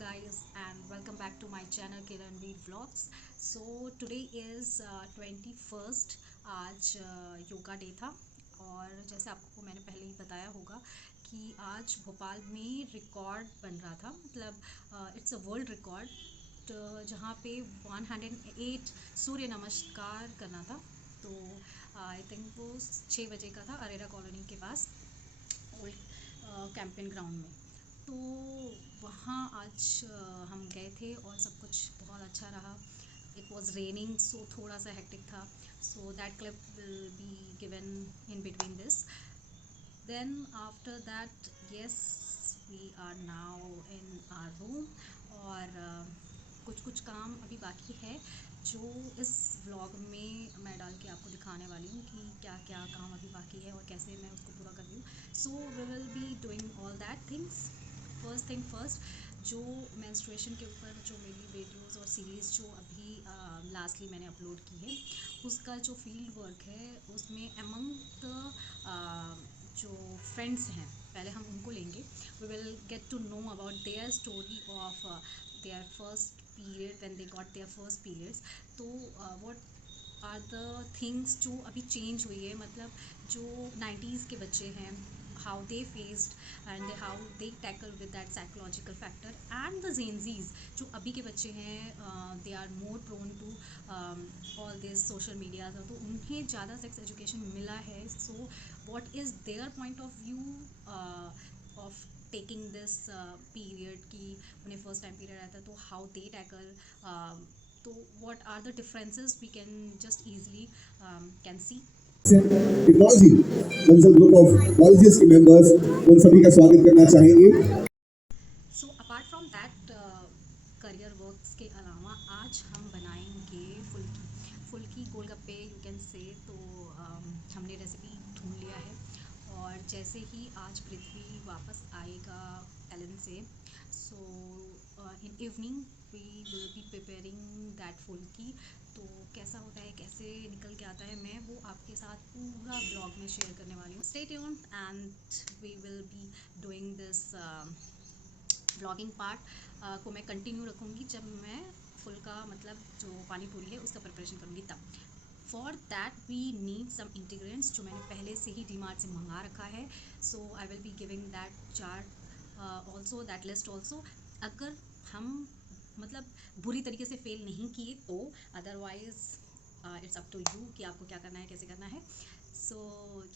guys and welcome back to my channel Kiranveer Vlogs. So today is 21st. आज yoga day था और जैसे आपको मैंने पहले ही बताया होगा कि आज भोपाल में रिकॉर्ड बन रहा था, मतलब इट्स अ वर्ल्ड रिकॉर्ड जहाँ पे 108 सूर्य नमस्कार करना था। तो आई थिंक वो 6 बजे का था, अरेरा कॉलोनी के पास ओल्ड कैंपेन ग्राउंड में। तो वहाँ आज हम गए थे और सब कुछ बहुत अच्छा रहा। इट वॉज रेनिंग सो थोड़ा सा हेक्टिक था, so that clip will be given in between this. Then after that yes we are now in our room और कुछ कुछ काम अभी बाकी है जो इस व्लॉग में मैं डाल के आपको दिखाने वाली हूँ कि क्या क्या काम अभी बाकी है और कैसे मैं उसको पूरा कर रही हूँ। So we will be doing all that things. First thing first, जो मेंस्ट्रुएशन के ऊपर जो मेरी वीडियोस और सीरीज़ जो अभी लास्टली मैंने अपलोड की है उसका जो फील्ड वर्क है उसमें अमंग द जो फ्रेंड्स हैं पहले हम उनको लेंगे। We will get to know about their story of their first period when they got their first periods. तो व्हाट आर द थिंग्स जो अभी चेंज हुई है, मतलब जो 90s के बच्चे हैं, how they faced and how they tackle with that psychological factor, and the Gen Zs जो अभी के बच्चे हैं they are more prone to all these social media, तो उन्हें ज़्यादा सेक्स एजुकेशन मिला है। so what is their point of view of taking this period कि उन्हें फर्स्ट टाइम पीरियड आता है तो how they tackle, तो what are the differences we can just easily can see। Technology Bansal group of colleges के members उन सभी का स्वागत करना चाहेंगे। So apart from that career works के अलावा आज हम बनाएंगे फुल्की गोलगप्पे यू कैन से। तो हमने रेसिपी ढूंढ लिया है और जैसे ही आज पृथ्वी वापस आएगा एलन से, so in evening we will be preparing that phulki. तो कैसा होता है, कैसे निकल के आता है, मैं वो आपके साथ पूरा ब्लॉग में शेयर करने वाली हूँ। Stay tuned and we will be doing this blogging part को मैं कंटिन्यू रखूँगी जब मैं फुल्का मतलब जो पानी पूरी है उसका प्रिपरेशन करूँगी तब। For that we need some ingredients जो मैंने पहले से ही डीमार्ट से मंगा रखा है। So I will be giving that chart also, that list also. अगर हम मतलब बुरी तरीके से फेल नहीं किए तो otherwise it's up to you कि आपको क्या करना है, कैसे करना है। So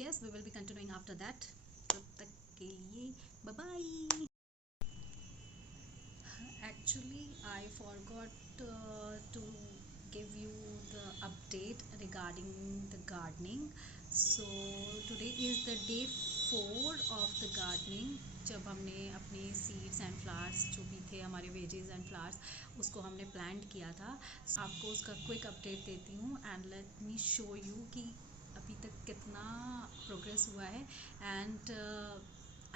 yes we will be continuing after that. तब तक के लिए bye bye. Actually, I forgot to give you the update regarding the gardening. So today is the day 4 of the gardening, जब हमने अपने सीड्स एंड फ्लावर्स जो भी थे हमारे वेजेस एंड फ्लावर्स उसको हमने प्लांट किया था। आपको उसका क्विक अपडेट देती हूँ and let me show you कि अभी तक कितना प्रोग्रेस हुआ है। And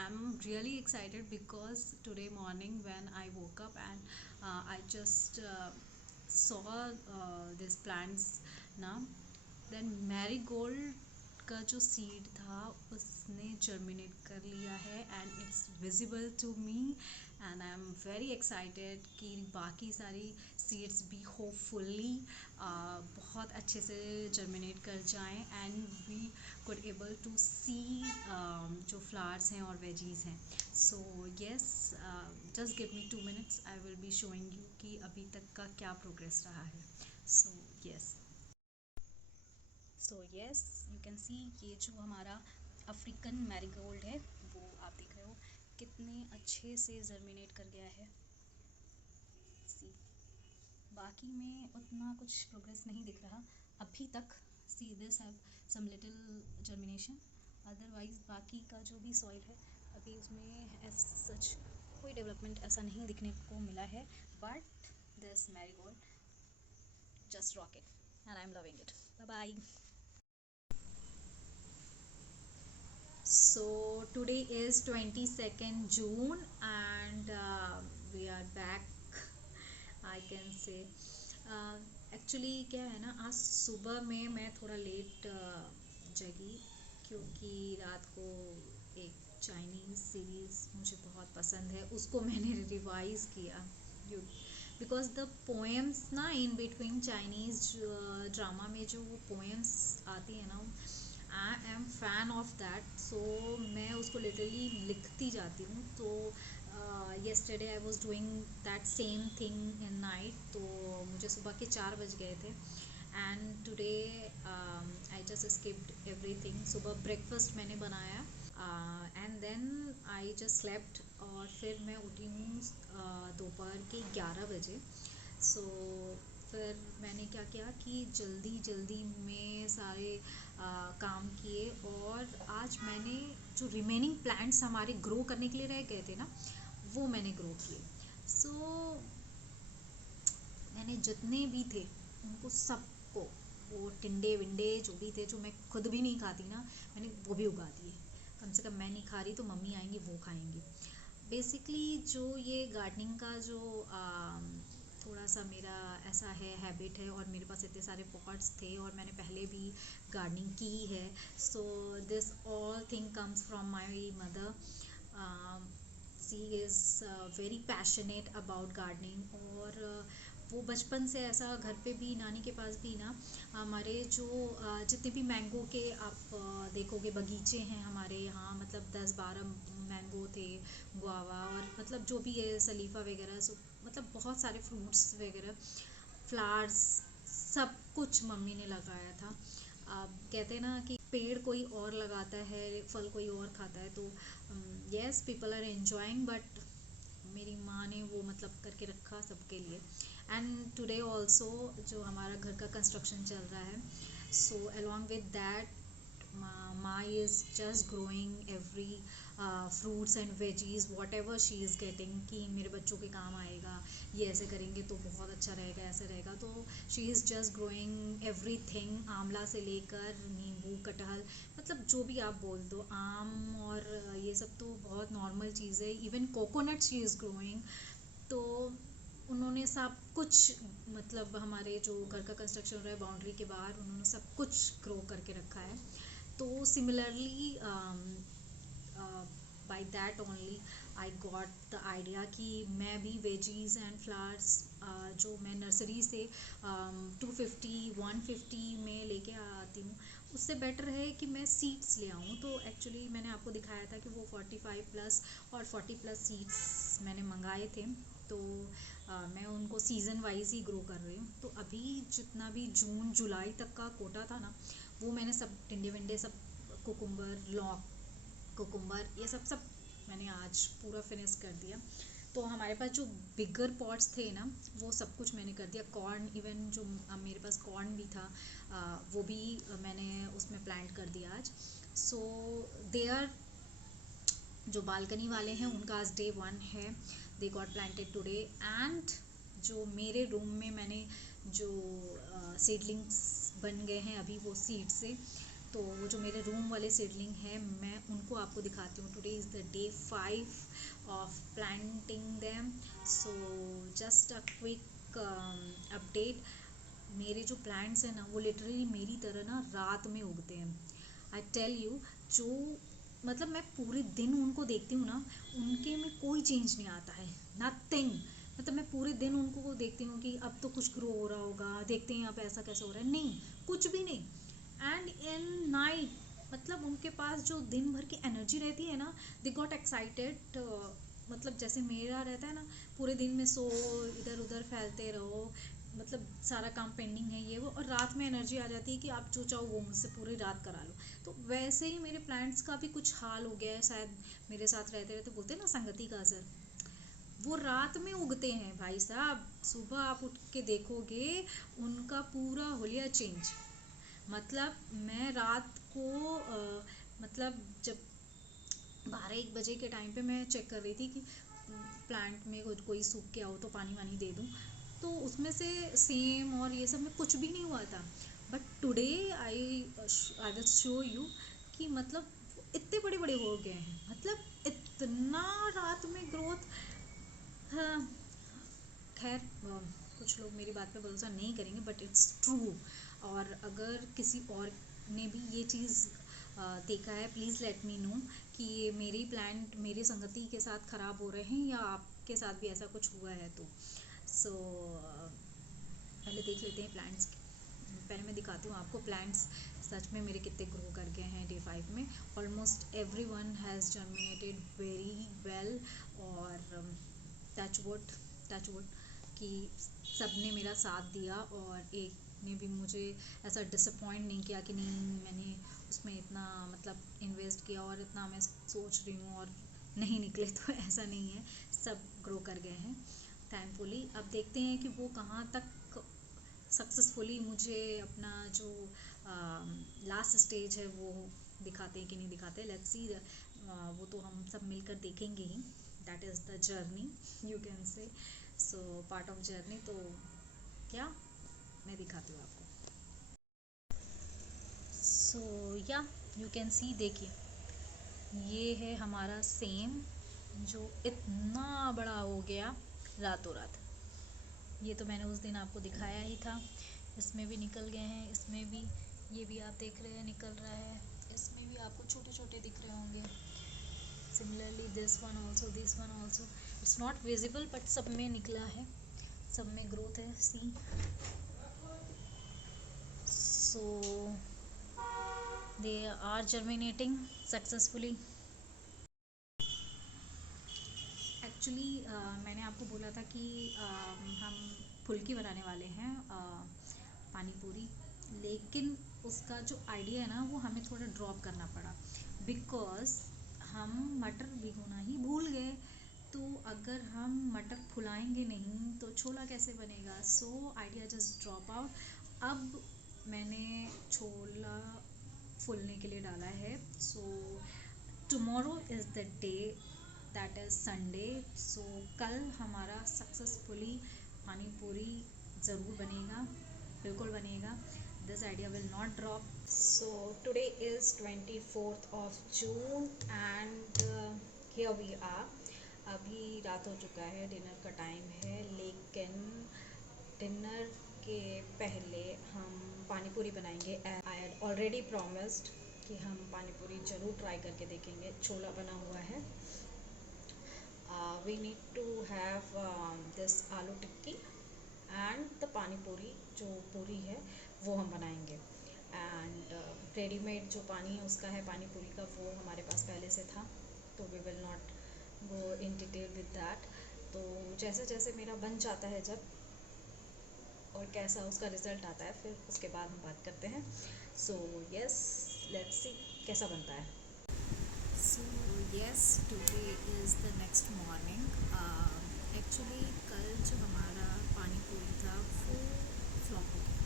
I'm really excited because today morning when I woke up and I just saw these plants ना, then marigold का जो सीड था उसने जर्मिनेट कर लिया है and it's visible to me and I am very excited कि बाकी सारी सीड्स भी होपफुली बहुत अच्छे से जर्मिनेट कर जाएं and we could able to see जो फ्लावर्स हैं और वेजीज हैं। So yes just give me 2 minutes, I will be showing you कि अभी तक का क्या प्रोग्रेस रहा है। So yes you can see ये जो हमारा अफ्रीकन मैरीगोल्ड है वो आप देख रहे हो कितने अच्छे से जर्मिनेट कर गया है। सी बाकी में उतना कुछ प्रोग्रेस नहीं दिख रहा अभी तक। See this have some little germination, otherwise बाकी का जो भी सॉइल है अभी उसमें एज सच कोई डेवलपमेंट ऐसा नहीं दिखने को मिला है। But this marigold just rocket and I am loving it. Bye bye. So today is 22nd June and we are back, I can say। Actually क्या है ना, आज सुबह में मैं थोड़ा लेट जगी क्योंकि रात को एक चाइनीज़ सीरीज़ मुझे बहुत पसंद है उसको मैंने रिवाइज़ किया। यू बिकॉज द पोएम्स ना इन बिटवीन चाइनीज ड्रामा में जो पोएम्स आती है ना, I am fan of that. So मैं उसको लिटरली लिखती जाती हूँ। तो yesterday I was doing that same thing in night. तो मुझे सुबह के 4 बज गए थे and today I just skipped everything. सुबह ब्रेकफास्ट मैंने बनाया and then I just slept, और फिर मैं उठी हूँ दोपहर के 11 बजे। सो फिर मैंने क्या किया कि जल्दी जल्दी में सारे काम किए, और आज मैंने जो रिमेनिंग प्लांट्स हमारे ग्रो करने के लिए रह गए थे ना, वो मैंने ग्रो किए। सो मैंने जितने भी थे उनको सबको, वो टिंडे विंडे जो भी थे जो मैं खुद भी नहीं खाती ना, मैंने वो भी उगा दिए। कम से कम मैं नहीं खा रही तो मम्मी आएंगी वो खाएंगी। बेसिकली जो ये गार्डनिंग का जो थोड़ा सा मेरा ऐसा है हैबिट है, और मेरे पास इतने सारे पॉट्स थे और मैंने पहले भी गार्डनिंग की है। So this all thing comes from my mother. She is very passionate about gardening. और वो बचपन से ऐसा घर पे भी, नानी के पास भी ना, हमारे जो जितने भी मैंगो के आप देखोगे बगीचे हैं हमारे यहाँ, मतलब 10-12 मैंगो थे, गुआवा, और मतलब जो भी है सलीफा वगैरह, सो मतलब बहुत सारे फ्रूट्स वगैरह, फ्लावर्स, सब कुछ मम्मी ने लगाया था। आप कहते हैं ना कि पेड़ कोई और लगाता है, फल कोई और खाता है। तो yes, people are enjoying, but मेरी माँ ने वो मतलब करके रखा सबके लिए। एंड टुडे ऑल्सो जो हमारा घर का कंस्ट्रक्शन चल रहा है, सो अलॉन्ग विद दैट माँ is just growing every fruits and veggies what ever she is getting, कि मेरे बच्चों के काम आएगा, ये ऐसे करेंगे तो बहुत अच्छा रहेगा, ऐसे रहेगा। तो she is just growing every thing, आंवला से लेकर नींबू, कटहल, मतलब जो भी आप बोल दो, आम और ये सब तो बहुत नॉर्मल चीज़ है। Even coconut she is growing. तो उन्होंने सब कुछ, मतलब हमारे जो घर का कंस्ट्रक्शन हो रहा है बाउंड्री के बाहर, उन्होंने सब कुछ ग्रो करके रखा है। तो similarly by that only I got the idea कि मैं भी वेजीज एंड फ्लावर्स जो मैं नर्सरी से 250-150 में लेके आती हूँ, उससे बेटर है कि मैं सीड्स ले आऊँ। तो एक्चुअली मैंने आपको दिखाया था कि वो 45+ और 40+ सीड्स मैंने मंगाए थे। तो मैं उनको सीज़न वाइज ही ग्रो कर रही हूँ। तो अभी जितना भी जून जुलाई तक का कोटा था ना, वो मैंने सब टिंडे विंडे, सब कुकुम्बर, लॉक कुकुम्बर, ये सब सब मैंने आज पूरा फिनिश कर दिया। तो हमारे पास जो बिगर पॉट्स थे ना, वो सब कुछ मैंने कर दिया। कॉर्न, इवन जो मेरे पास कॉर्न भी था, वो भी मैंने उसमें प्लांट कर दिया आज। सो दे आर, जो बालकनी वाले हैं उनका आज डे 1 है, they got planted today. And जो मेरे रूम में मैंने जो सीडलिंग्स बन गए हैं अभी वो सीड से, तो वो जो मेरे रूम वाले सीडलिंग हैं, मैं उनको आपको दिखाती हूँ। Today is the day 5 of planting them. So just a quick update. मेरे जो प्लांट्स हैं ना, वो लिटरली मेरी तरह ना रात में उगते हैं। आई टेल यू, जो मतलब मैं पूरे दिन उनको देखती हूँ ना, उनके में कोई चेंज नहीं आता है, नथिंग। मतलब मैं पूरे दिन उनको देखती हूँ कि अब तो कुछ ग्रो हो रहा होगा, देखते हैं अब ऐसा कैसे हो रहा है, नहीं, कुछ भी नहीं। एंड इन नाइट, मतलब उनके पास जो दिन भर की एनर्जी रहती है ना, दे गॉट एक्साइटेड। मतलब जैसे मेरा रहता है ना, पूरे दिन में सो, इधर उधर फैलते रहो, मतलब सारा काम पेंडिंग है ये वो, और रात में एनर्जी आ जाती है कि आप जो चाहो वो मुझसे पूरी रात करा लो। तो वैसे ही मेरे प्लांट्स का भी कुछ हाल हो गया है शायद। मेरे साथ रहते रहते बोलते हैं ना संगति का असर, वो रात में उगते हैं भाई साहब। सुबह आप उठ के देखोगे उनका पूरा होलिया चेंज। मतलब मैं रात को मतलब जब 12-1 बजे के टाइम पे मैं चेक कर रही थी कि प्लांट में कोई सूख के आओ तो पानी वानी दे दूँ, तो उसमें से सेम और ये सब में कुछ भी नहीं हुआ था। But today I will show you कि मतलब इतने बड़े बड़े हो गए हैं, मतलब इतना रात में ग्रोथ। हाँ, खैर कुछ लोग मेरी बात पे भरोसा नहीं करेंगे, बट इट्स ट्रू। और अगर किसी और ने भी ये चीज़ देखा है, प्लीज़ लेट मी नो कि मेरी प्लांट मेरी संगति के साथ ख़राब हो रहे हैं या आपके साथ भी ऐसा कुछ हुआ है। तो सो पहले देख लेते हैं प्लांट्स। पहले मैं दिखाती हूँ आपको प्लांट्स सच में मेरे कितने ग्रो कर गए हैं डे 5 में। Almost every one has germinated very well. और टच वुड कि सब ने मेरा साथ दिया, और एक ने भी मुझे ऐसा डिसअपॉइंट नहीं किया कि नहीं मैंने उसमें इतना मतलब इन्वेस्ट किया और इतना मैं सोच रही हूँ और नहीं निकले। तो ऐसा नहीं है, सब ग्रो कर गए हैं थैंकफुली। अब देखते हैं कि वो कहाँ तक सक्सेसफुली मुझे अपना जो लास्ट स्टेज है वो दिखाते हैं कि नहीं दिखाते। लेट्स सी, वो तो हम सब मिलकर देखेंगे ही। That is the journey, you can say, so part of journey. तो क्या मैं दिखाती हूँ आपको। सो या यू कैन सी, देखिए ये है हमारा सेम जो इतना बड़ा हो गया रातों रात। ये तो मैंने उस दिन आपको दिखाया ही था। इसमें भी निकल गए हैं, इसमें भी, ये भी आप देख रहे हैं निकल रहा है, इसमें भी आपको छोटे छोटे दिख रहे होंगे। Similarly this one also it's not visible but सब में निकला है, सब में ग्रोथ है। See, so they are germinating successfully. Actually मैंने आपको बोला था कि हम फुल्की बनाने वाले हैं, पानी पूरी। लेकिन उसका जो आइडिया है ना वो हमें थोड़ा ड्रॉप करना पड़ा, बिकॉज़ हम मटर भिगोना ही भूल गए। तो अगर हम मटर फुलाएंगे नहीं तो छोला कैसे बनेगा। So idea just drop out. अब मैंने छोला फूलने के लिए डाला है। So tomorrow is the day, that is Sunday. So कल हमारा सक्सेसफुली पानी पूरी ज़रूर बनेगा, बिल्कुल बनेगा। This idea will not drop. So today is 24th of June and here we are. अभी रात हो चुका है, डिनर का टाइम है, लेकिन डिनर के पहले हम पानी पूरी बनाएंगे। आई हैड ऑलरेडी प्रॉमिस्ड कि हम पानी पूरी ज़रूर ट्राई करके देखेंगे। छोला बना हुआ है। We need to have this aloo tikki and the पानी पूरी, जो पूरी है वो हम बनाएंगे। एंड रेडीमेड जो पानी है उसका है पानी पूरी का, वो हमारे पास पहले से था, तो we will not go in detail with that. तो जैसे जैसे मेरा बन जाता है जब, और कैसा उसका रिज़ल्ट आता है, फिर उसके बाद हम बात करते हैं। सो यस, लेट्स सी कैसा बनता है। So yes, today is the next morning. Actually कल जो हमारा पानी पूरी था वो फ्लॉप हो गया।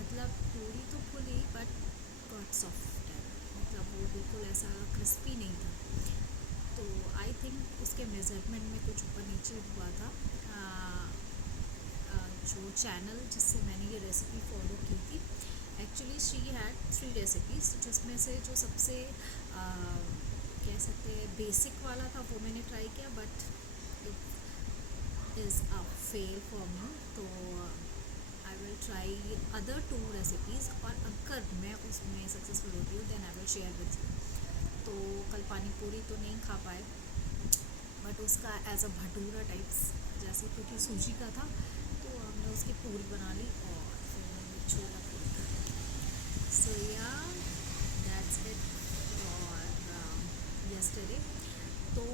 मतलब पूरी तो फुली बट गॉट सॉफ्ट है, मतलब वो बिल्कुल ऐसा क्रिस्पी नहीं था। तो आई थिंक उसके मेज़रमेंट में कुछ ऊपर नीचे हुआ था। जो चैनल जिससे मैंने ये रेसिपी फॉलो की थी, एक्चुअली शी हैड 3 रेसिपीज़, जिसमें से जो सबसे कह सकते हैं बेसिक वाला था वो मैंने ट्राई किया, but it is a fail for me. तो I will try other 2 recipes, और अगर मैं उसमें सक्सेसफुल होती हूँ then I will share with you. तो कल पानी पूरी तो नहीं खा पाए, बट उसका एज अ भटूरा टाइप्स, जैसे क्योंकि सूजी का था तो हमने उसकी पूरी बना ली और फिर हमने छोला पूरी खा ली। सो या दैट्स इट फॉर यस्टरडे। तो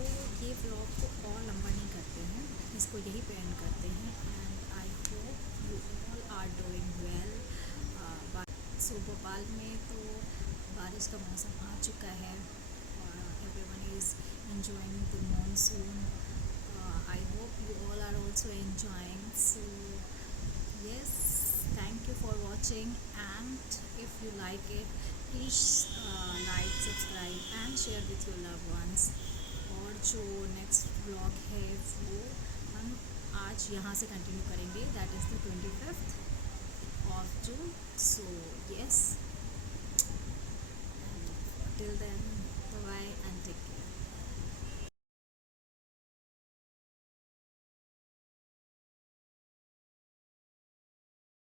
ये व्लॉग को और लंबा नहीं करते हैं, इसको यही पे एंड करते हैं। And I hope you all are doing well. So Bhopal में तो बारिश का मौसम आ चुका है और everyone is enjoying the monsoon. I hope you all are also enjoying. So yes, thank you for watching, and if you like it, please like, subscribe and share with your loved ones. और जो next vlog है वो हम आज यहाँ से continue करेंगे, that is the 25th of June. So yes, till then